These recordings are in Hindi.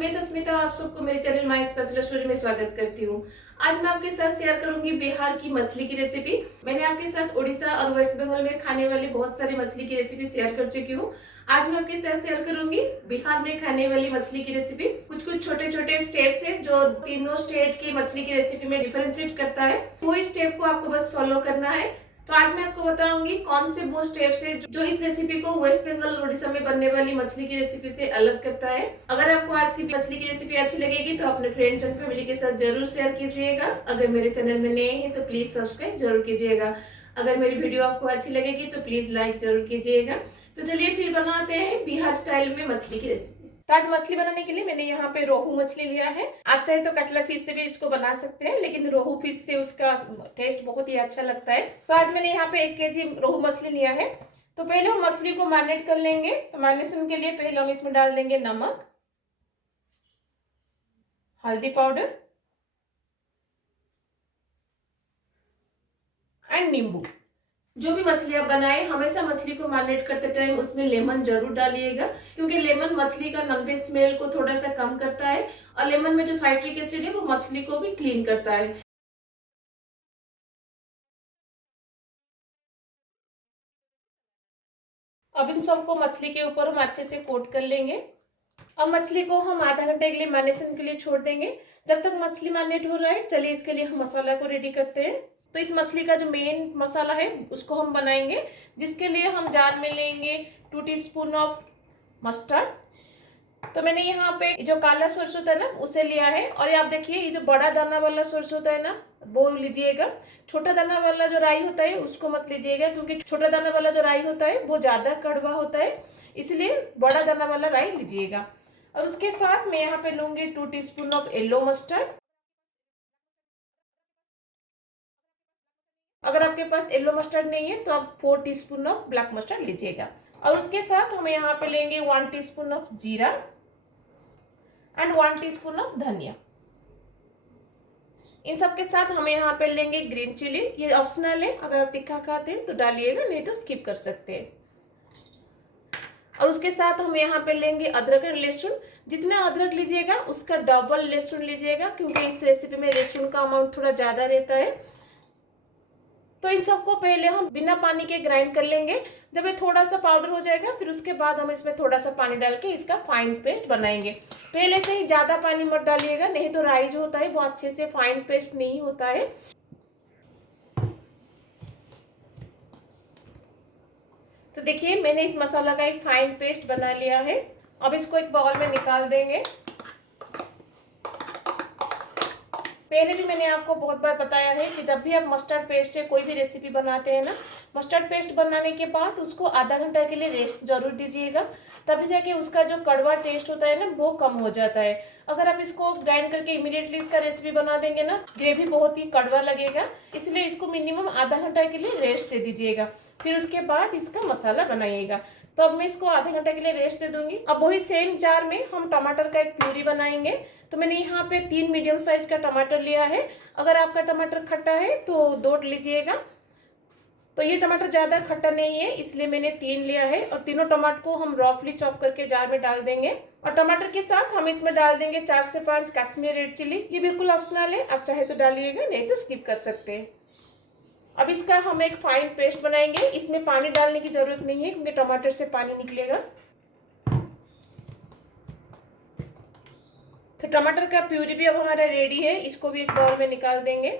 मैं सस्मिता, आप सबको मेरे चैनल माय स्पेशल स्टोरी में स्वागत करती हूँ। आज मैं आपके साथ शेयर करूंगी बिहार की मछली की रेसिपी। मैंने आपके साथ उड़ीसा और वेस्ट बंगाल में खाने वाली बहुत सारी मछली की रेसिपी शेयर कर चुकी हूँ। आज मैं आपके साथ शेयर करूंगी बिहार में खाने वाली मछली की रेसिपी। कुछ कुछ छोटे छोटे स्टेप्स है जो तीनों स्टेट की मछली की रेसिपी में डिफरेंशिएट करता है। वो स्टेप को आपको बस फॉलो करना है। तो आज मैं आपको बताऊंगी कौन से वो स्टेप्स है जो इस रेसिपी को वेस्ट बंगाल और उड़ीसा में बनने वाली मछली की रेसिपी से अलग करता है। अगर आपको आज की मछली की रेसिपी अच्छी लगेगी तो अपने फ्रेंड्स एंड फैमिली के साथ जरूर शेयर कीजिएगा। अगर मेरे चैनल में नए हैं तो प्लीज सब्सक्राइब जरूर कीजिएगा। अगर मेरी वीडियो आपको अच्छी लगेगी तो प्लीज लाइक जरूर कीजिएगा। तो चलिए फिर बनाते हैं बिहार स्टाइल में मछली की रेसिपी। तो आज मछली बनाने के लिए मैंने यहाँ पे रोहू मछली लिया है। आप चाहे तो कटला फिश से भी इसको बना सकते हैं, लेकिन रोहू फिश से उसका टेस्ट बहुत ही अच्छा लगता है। तो आज मैंने यहाँ पे 1 केजी रोहू मछली लिया है। तो पहले हम मछली को मैरिनेट कर लेंगे। तो मैरिनेशन के लिए पहले हम इसमें डाल देंगे नमक, हल्दी पाउडर एंड नींबू। जो भी मछली आप बनाए हमेशा मछली को मैरिनेट करते टाइम उसमें लेमन जरूर डालिएगा, क्योंकि लेमन मछली का नॉनवेज स्मेल को थोड़ा सा कम करता है और लेमन में जो साइट्रिक एसिड है वो मछली को भी क्लीन करता है। अब इन सबको मछली के ऊपर हम अच्छे से कोट कर लेंगे। अब मछली को हम आधा घंटे के लिए मैरिनेशन के लिए छोड़ देंगे। जब तक मछली मैरिनेट हो रहा है चलिए इसके लिए हम मसाला को रेडी करते हैं। तो इस मछली का जो मेन मसाला है उसको हम बनाएंगे, जिसके लिए हम जार में लेंगे 2 टीस्पून ऑफ मस्टर्ड। तो मैंने यहाँ पे जो काला सरसों होता है ना उसे लिया है। और ये आप देखिए ये जो बड़ा दाना वाला सरसों होता है ना वो लीजिएगा। छोटा दाना वाला जो राई होता है उसको मत लीजिएगा, क्योंकि छोटा दाना वाला जो राई होता है वो ज्यादा कड़वा होता है, इसलिए बड़ा दाना वाला राई लीजिएगा। और उसके साथ मैं यहाँ पे लूंगी 2 टीस्पून ऑफ येलो मस्टर्ड। अगर आपके पास येलो मस्टर्ड नहीं है तो आप 4 टीस्पून ऑफ ब्लैक मस्टर्ड लीजिएगा। और उसके साथ हम यहाँ पे लेंगे 1 टीस्पून ऑफ जीरा एंड 1 टीस्पून ऑफ धनिया। इन सब के साथ हम यहाँ पे लेंगे ग्रीन चिली। ये ऑप्शनल है, अगर आप तीखा खाते हैं तो डालिएगा, नहीं तो स्किप कर सकते हैं। और उसके साथ हम यहाँ पे लेंगे अदरक और लहसुन। जितना अदरक लीजिएगा उसका डबल लहसुन लीजिएगा, क्योंकि इस रेसिपी में लहसुन का अमाउंट थोड़ा ज्यादा रहता है। तो इन सबको पहले हम बिना पानी के ग्राइंड कर लेंगे। जब ये थोड़ा सा पाउडर हो जाएगा फिर उसके बाद हम इसमें थोड़ा सा पानी डाल के इसका फाइन पेस्ट बनाएंगे। पहले से ही ज्यादा पानी मत डालिएगा, नहीं तो राई जो होता है वो अच्छे से फाइन पेस्ट नहीं होता है। तो देखिए मैंने इस मसाला का एक फाइन पेस्ट बना लिया है। अब इसको एक बाउल में निकाल देंगे। पहले भी मैंने आपको बहुत बार बताया है कि जब भी आप मस्टर्ड पेस्ट से कोई भी रेसिपी बनाते हैं ना, मस्टर्ड पेस्ट बनाने के बाद उसको आधा घंटा के लिए रेस्ट जरूर दीजिएगा, तभी जाके उसका जो कड़वा टेस्ट होता है ना वो कम हो जाता है। अगर आप इसको ग्राइंड करके इमीडिएटली इसका रेसिपी बना देंगे ना, ग्रेवी बहुत ही कड़वा लगेगा, इसलिए इसको मिनिमम आधा घंटा के लिए रेस्ट दे दीजिएगा, फिर उसके बाद इसका मसाला बनाइएगा। तो अब मैं इसको आधे घंटे के लिए रेस्ट दे दूंगी। अब वही सेम जार में हम टमाटर का एक प्यूरी बनाएंगे। तो मैंने यहाँ पे 3 मीडियम साइज का टमाटर लिया है। अगर आपका टमाटर खट्टा है तो 2 लीजिएगा। तो ये टमाटर ज्यादा खट्टा नहीं है इसलिए मैंने 3 लिया है। और तीनों टमाटर को हम रफली चॉप करके जार में डाल देंगे। और टमाटर के साथ हम इसमें डाल देंगे 4 से 5 कश्मीरी रेड चिली। ये बिल्कुल ऑप्शनल है, आप चाहे तो डालिएगा, नहीं तो स्किप कर सकते हैं। अब इसका हम एक फाइन पेस्ट बनाएंगे। इसमें पानी डालने की जरूरत नहीं है, क्योंकि टमाटर से पानी निकलेगा। तो टमाटर का प्यूरी भी अब हमारा रेडी है, इसको भी एक बाउल में निकाल देंगे।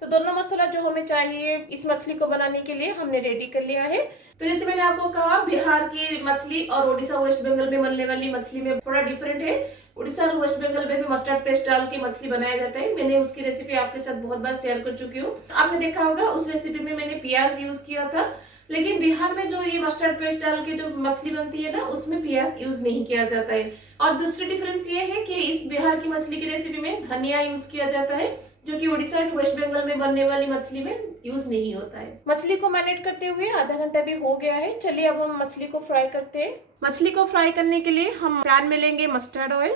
तो दोनों मसाला जो हमें चाहिए इस मछली को बनाने के लिए हमने रेडी कर लिया है। तो जैसे मैंने आपको कहा बिहार की मछली और उड़ीसा वेस्ट बंगाल में बनने वाली मछली में थोड़ा डिफरेंट है। उड़ीसा और वेस्ट बंगाल में भी मस्टर्ड पेस्ट डाल के मछली बनाया जाता है। मैंने उसकी रेसिपी आपके साथ बहुत बार शेयर कर चुकी हूँ। आपने देखा होगा उस रेसिपी में मैंने प्याज यूज किया था, लेकिन बिहार में जो ये मस्टर्ड पेस्ट डाल के जो मछली बनती है ना उसमें प्याज यूज नहीं किया जाता है। और दूसरी डिफरेंस ये है कि इस बिहार की मछली की रेसिपी में धनिया यूज किया जाता है, जो कि उड़ीसा एंड वेस्ट बंगाल में बनने वाली मछली में यूज नहीं होता है। मछली को मैरिनेट करते हुए आधा घंटा भी हो गया है। चलिए अब हम मछली को फ्राई करते हैं। मछली को फ्राई करने के लिए हम पैन में लेंगे मस्टर्ड ऑयल।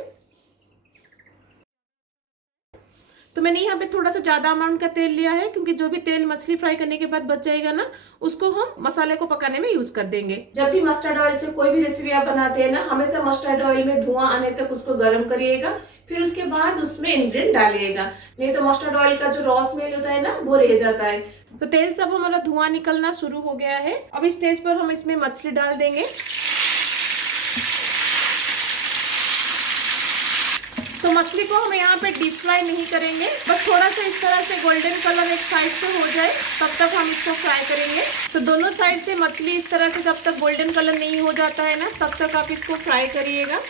तो मैंने यहाँ पे थोड़ा सा ज़्यादा अमाउंट का तेल लिया है, क्योंकि जो भी तेल मछली फ्राई करने के बाद बच जाएगा ना, उसको हम मसाले को पकाने में यूज कर देंगे। जब भी मस्टर्ड ऑयल से कोई भी रेसिपी आप बनाते हैं ना, हमेशा मस्टर्ड ऑयल में धुआं आने तक उसको गर्म करिएगा, फिर उसके बाद उसमें इंग्रेडिएंट डालिएगा, नहीं तो मस्टर्ड ऑयल का जो रॉ स्मेल होता है ना, वो रह जाता है। तो तेल सब हमारा धुआं निकलना शुरू हो गया है। अब इस स्टेज पर हम इसमें मछली डाल देंगे। तो मछली को हम यहाँ पे डीप फ्राई नहीं करेंगे, बस थोड़ा सा इस तरह से गोल्डन कलर एक साइड से हो जाए तब तक हम इसको फ्राई करेंगे। तो दोनों साइड से मछली इस तरह से जब तक गोल्डन कलर नहीं हो जाता है ना, तब तक आप इसको फ्राई करिएगा।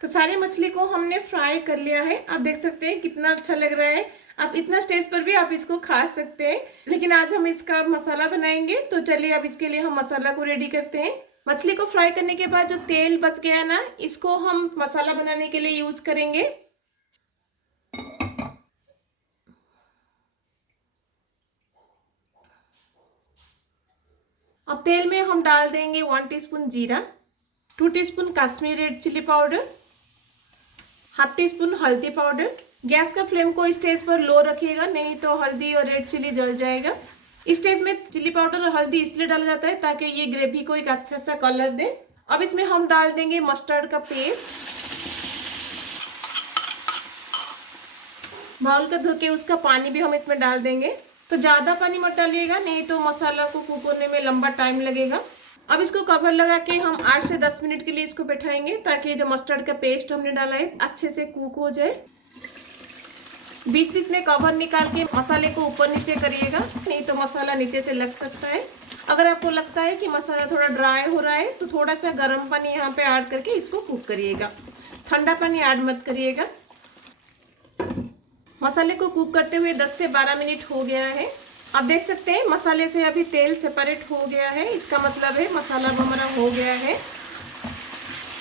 तो सारी मछली को हमने फ्राई कर लिया है। आप देख सकते हैं कितना अच्छा लग रहा है। आप इतना स्टेज पर भी आप इसको खा सकते हैं, लेकिन आज हम इसका मसाला बनाएंगे। तो चलिए अब इसके लिए हम मसाला को रेडी करते हैं। मछली को फ्राई करने के बाद जो तेल बच गया है ना, इसको हम मसाला बनाने के लिए यूज करेंगे। अब तेल में हम डाल देंगे 1 टीस्पून जीरा, 2 teaspoon Kashmiri red chilli powder, half teaspoon हल्दी पाउडर। गैस का फ्लेम को इस स्टेज पर लो रखिएगा, नहीं तो हल्दी और रेड चिली जल जाएगा। इस स्टेज में चिली पाउडर और हल्दी इसलिए डाला जाता है ताकि ये ग्रेवी को एक अच्छा सा कलर दे। अब इसमें हम डाल देंगे मस्टर्ड का पेस्ट। बाउल का धो के उसका पानी भी हम इसमें डाल देंगे। तो ज़्यादा पानी मत डालिएगा, नहीं तो मसाला को कुक होने में लंबा टाइम लगेगा। अब इसको कवर लगा के हम 8 से 10 मिनट के लिए इसको बैठाएंगे, ताकि जो मस्टर्ड का पेस्ट हमने डाला है अच्छे से कुक हो जाए। बीच बीच में कवर निकाल के मसाले को ऊपर नीचे करिएगा, नहीं तो मसाला नीचे से लग सकता है। अगर आपको लगता है कि मसाला थोड़ा ड्राई हो रहा है, तो थोड़ा सा गर्म पानी यहाँ पे ऐड करके इसको कुक करिएगा, ठंडा पानी ऐड मत करिएगा। मसाले को कुक करते हुए 10 से 12 मिनट हो गया है। आप देख सकते हैं मसाले से अभी तेल सेपरेट हो गया है, इसका मतलब है मसाला हमारा हो गया है।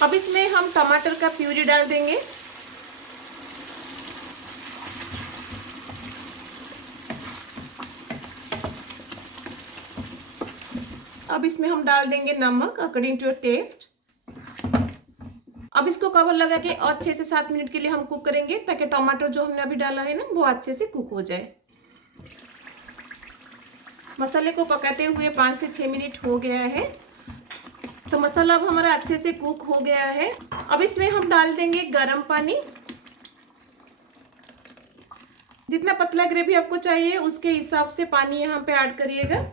अब इसमें हम टमाटर का प्यूरी डाल देंगे। अब इसमें हम डाल देंगे नमक अकॉर्डिंग टू योर टेस्ट। अब इसको कवर लगा के और 6 से 7 मिनट के लिए हम कुक करेंगे, ताकि टमाटर जो हमने अभी डाला है ना, वो अच्छे से कुक हो जाए। मसाले को पकाते हुए 5 से 6 मिनट हो गया है। तो मसाला अब हमारा अच्छे से कुक हो गया है। अब इसमें हम डाल देंगे गर्म पानी। जितना पतला ग्रेवी आपको चाहिए उसके हिसाब से पानी यहाँ पे ऐड करिएगा।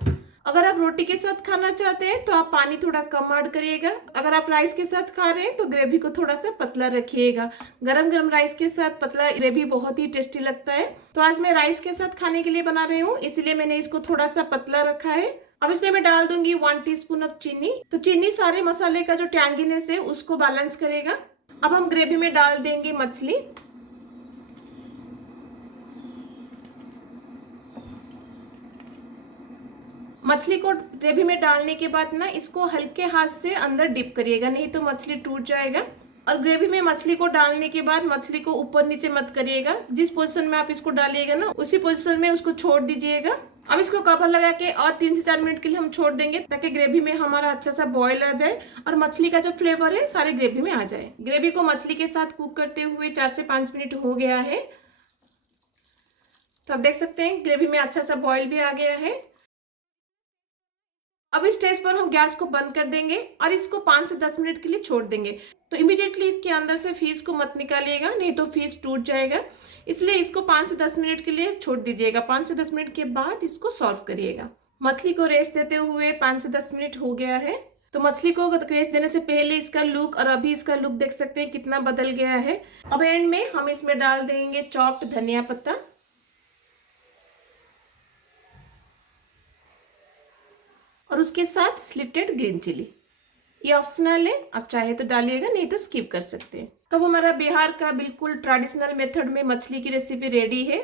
अगर आप रोटी के साथ खाना चाहते हैं तो आप पानी थोड़ा कम ऐड करिएगा। अगर आप राइस के साथ खा रहे हैं तो ग्रेवी को थोड़ा सा पतला रखिएगा। गरम गरम राइस के साथ पतला ग्रेवी बहुत ही टेस्टी लगता है। तो आज मैं राइस के साथ खाने के लिए बना रही हूँ, इसलिए मैंने इसको थोड़ा सा पतला रखा है। अब इसमें मैं डाल दूंगी 1 टीस्पून ऑफ चीनी। तो चीनी सारे मसाले का जो टैंगीनेस है उसको बैलेंस करेगा। अब हम ग्रेवी में डाल देंगे मछली। मछली को ग्रेवी में डालने के बाद ना, इसको हल्के हाथ से अंदर डिप करिएगा, नहीं तो मछली टूट जाएगा। और ग्रेवी में मछली को डालने के बाद मछली को ऊपर नीचे मत करिएगा। जिस पोजीशन में आप इसको डालिएगा ना, उसी पोजीशन में उसको छोड़ दीजिएगा। अब इसको कवर लगा के और 3 से 4 मिनट के लिए हम छोड़ देंगे, ताकि ग्रेवी में हमारा अच्छा सा बॉयल आ जाए और मछली का जो फ्लेवर है सारे ग्रेवी में आ जाए। ग्रेवी को मछली के साथ कुक करते हुए 4 से 5 मिनट हो गया है। तो आप देख सकते हैं ग्रेवी में अच्छा सा बॉयल भी आ गया है। अब इस स्टेज पर हम गैस को बंद कर देंगे और इसको 5 से 10 मिनट के लिए छोड़ देंगे। तो इमीडिएटली इसके अंदर से फिश को मत निकालिएगा, नहीं तो फिश टूट जाएगा। इसलिए इसको 5 से 10 मिनट के लिए छोड़ दीजिएगा। 5 से 10 मिनट के बाद इसको सर्व करिएगा। मछली को रेस्ट देते हुए 5 से 10 मिनट हो गया है। तो मछली को रेस्ट देने से पहले इसका लुक और अभी इसका लुक देख सकते हैं कितना बदल गया है। अब एंड में हम इसमें डाल देंगे चॉप्ड धनिया पत्ता और उसके साथ स्लिटेड ग्रीन चिली। ये ऑप्शनल है, आप चाहे तो डालिएगा, नहीं तो स्किप कर सकते हैं। तो हमारा बिहार का बिल्कुल ट्रेडिशनल मेथड में मछली की रेसिपी रेडी है।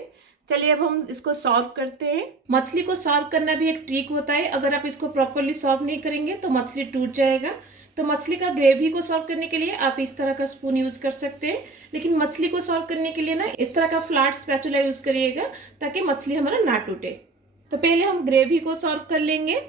चलिए अब हम इसको सर्व करते हैं। मछली को सर्व करना भी एक ट्रिक होता है। अगर आप इसको प्रॉपरली सर्व नहीं करेंगे तो मछली टूट जाएगा। तो मछली का ग्रेवी को सर्व करने के लिए आप इस तरह का स्पून यूज कर सकते हैं, लेकिन मछली को सर्व करने के लिए ना, इस तरह का फ्लैट स्पैचुला यूज करिएगा, ताकि मछली हमारा ना टूटे। तो पहले हम ग्रेवी को सर्व कर लेंगे।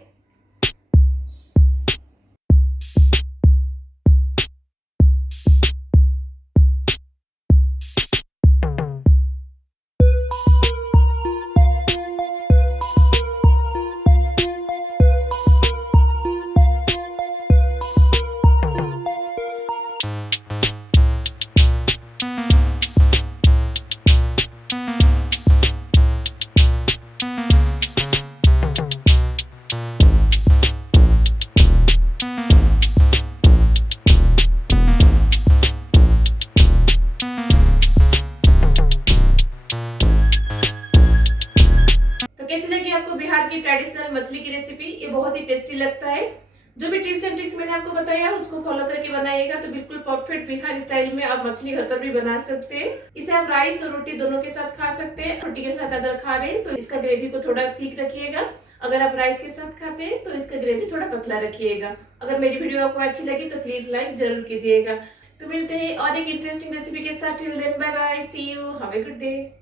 एंड ट्रिक्स मैंने आपको बताया उसको फॉलो करके बनाइएगा तो बिल्कुल परफेक्ट बिहार स्टाइल में आप मछली घर पर भी बना सकते हैं। इसे आप राइस और रोटी दोनों के साथ खा सकते हैं। रोटी के साथ अगर खा रहे हैं तो इसका ग्रेवी को थोड़ा थिक रखिएगा। अगर आप राइस के साथ खाते हैं तो इसका ग्रेवी थोड़ा पतला रखिएगा। अगर मेरी वीडियो आपको अच्छी लगी तो प्लीज लाइक जरूर कीजिएगा। तो मिलते हैं और एक इंटरेस्टिंग रेसिपी के साथ। Till then bye bye, see you, have a good day.